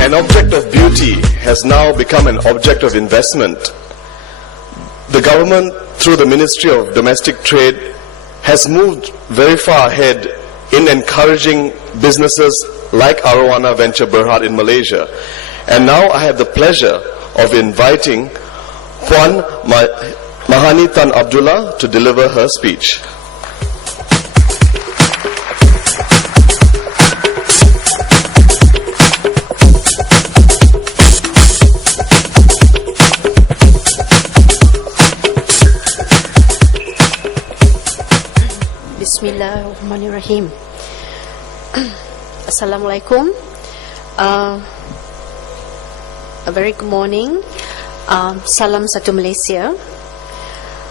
An object of beauty has now become an object of investment. The government, through the Ministry of Domestic Trade, has moved very far ahead in encouraging businesses like Arowana Venture Berhad in Malaysia. And now I have the pleasure of inviting Puan Mahani Tan Abdullah to deliver her speech. Bismillahirrahmanirrahim. Assalamualaikum. A very good morning. Salam Satu Malaysia.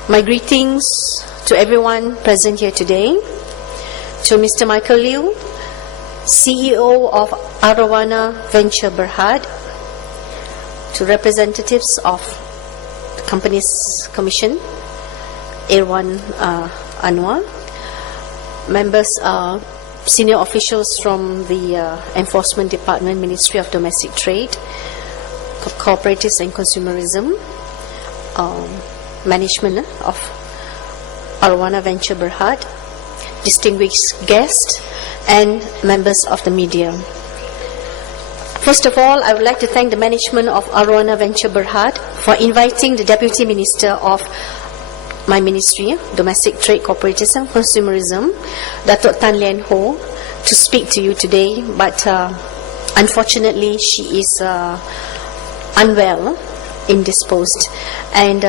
My greetings to everyone present here today. To Mr. Michael Liu, CEO of Arowana Venture Berhad. To representatives of the company's commission, Irwan Anwar. Members, senior officials from the Enforcement Department, Ministry of Domestic Trade, Cooperatives and Consumerism, management of Arowana Venture Berhad, distinguished guests, and members of the media. First of all, I would like to thank the management of Arowana Venture Berhad for inviting the Deputy Minister of my ministry, Domestic Trade, Cooperatives and Consumerism, Datuk Tan Lian Ho, to speak to you today. But unfortunately, she is unwell, indisposed, and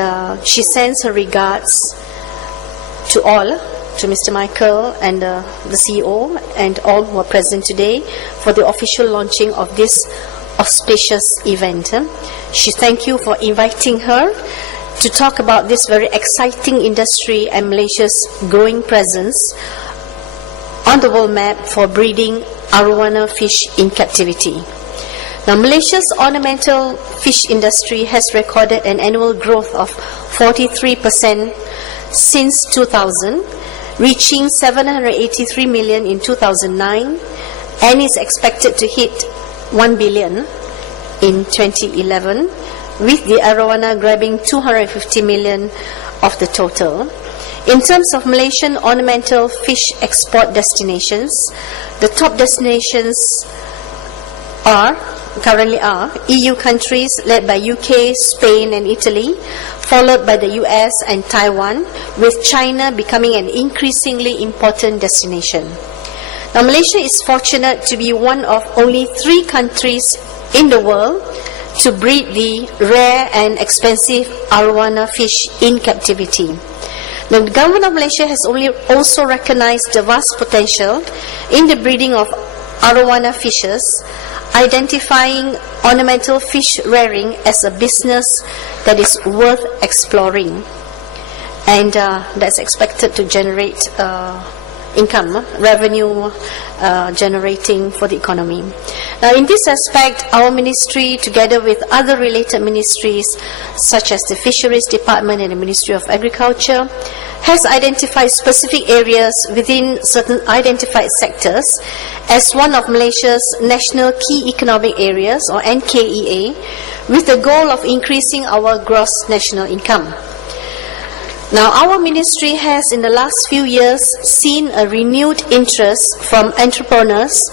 she sends her regards to all, to Mr. Michael and the CEO and all who are present today for the official launching of this auspicious event. She thank you for inviting her to talk about this very exciting industry and Malaysia's growing presence on the world map for breeding arowana fish in captivity. Now, Malaysia's ornamental fish industry has recorded an annual growth of 43% since 2000, reaching 783 million in 2009, and is expected to hit 1 billion in 2011, with the arowana grabbing 250 million of the total. In terms of Malaysian ornamental fish export destinations, the top destinations currently are EU countries led by UK, Spain and Italy, followed by the US and Taiwan, with China becoming an increasingly important destination. Now, Malaysia is fortunate to be one of only 3 countries in the world to breed the rare and expensive arowana fish in captivity. Now, the government of Malaysia has also recognized the vast potential in the breeding of arowana fishes, identifying ornamental fish rearing as a business that is worth exploring, and that's expected to generate income, revenue generating for the economy. Now, in this aspect, our ministry, together with other related ministries such as the Fisheries Department and the Ministry of Agriculture, has identified specific areas within certain identified sectors as one of Malaysia's National Key Economic Areas, or NKEA, with the goal of increasing our gross national income. Now, our ministry has in the last few years seen a renewed interest from entrepreneurs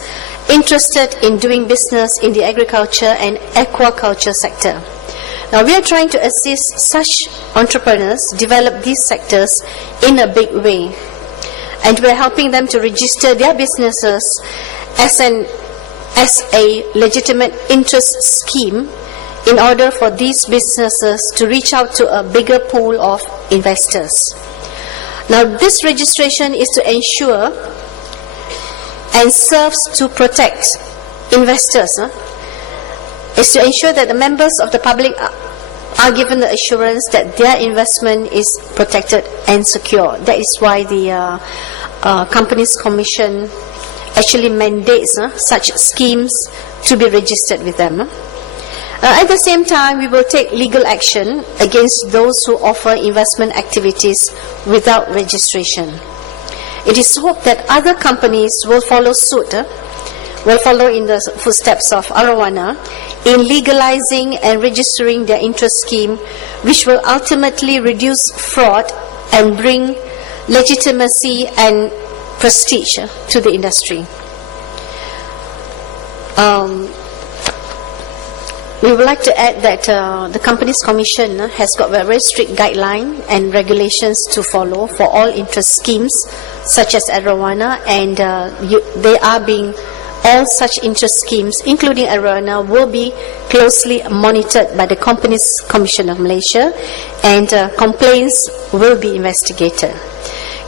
interested in doing business in the agriculture and aquaculture sector. Now, we are trying to assist such entrepreneurs develop these sectors in a big way, and we are helping them to register their businesses as a legitimate interest scheme in order for these businesses to reach out to a bigger pool of investors. Now, this registration is to ensure and serves to protect investors. Is to ensure that the members of the public are given the assurance that their investment is protected and secure. That is why the Companies Commission actually mandates such schemes to be registered with them. At the same time, we will take legal action against those who offer investment activities without registration. It is hoped that other companies will follow suit will follow in the footsteps of Arowana in legalizing and registering their interest scheme, which will ultimately reduce fraud and bring legitimacy and prestige to the industry. We would like to add that the Companies Commission has got very strict guidelines and regulations to follow for all interest schemes such as Arowana, and they are being, all such interest schemes, including Arowana, will be closely monitored by the Companies Commission of Malaysia, and complaints will be investigated.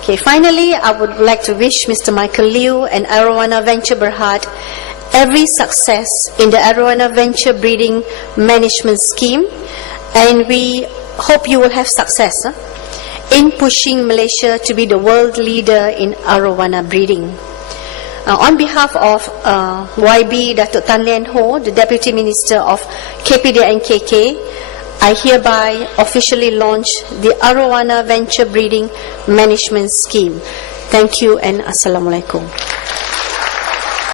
Okay, finally, I would like to wish Mr. Michael Liu and Arowana Venture Berhad every success in the Arowana Venture Breeding Management Scheme, and we hope you will have success in pushing Malaysia to be the world leader in Arowana breeding. On behalf of YB Datuk Tan Lian Ho, the Deputy Minister of KPDNKK, I hereby officially launch the Arowana Venture Breeding Management Scheme. Thank you and Assalamualaikum.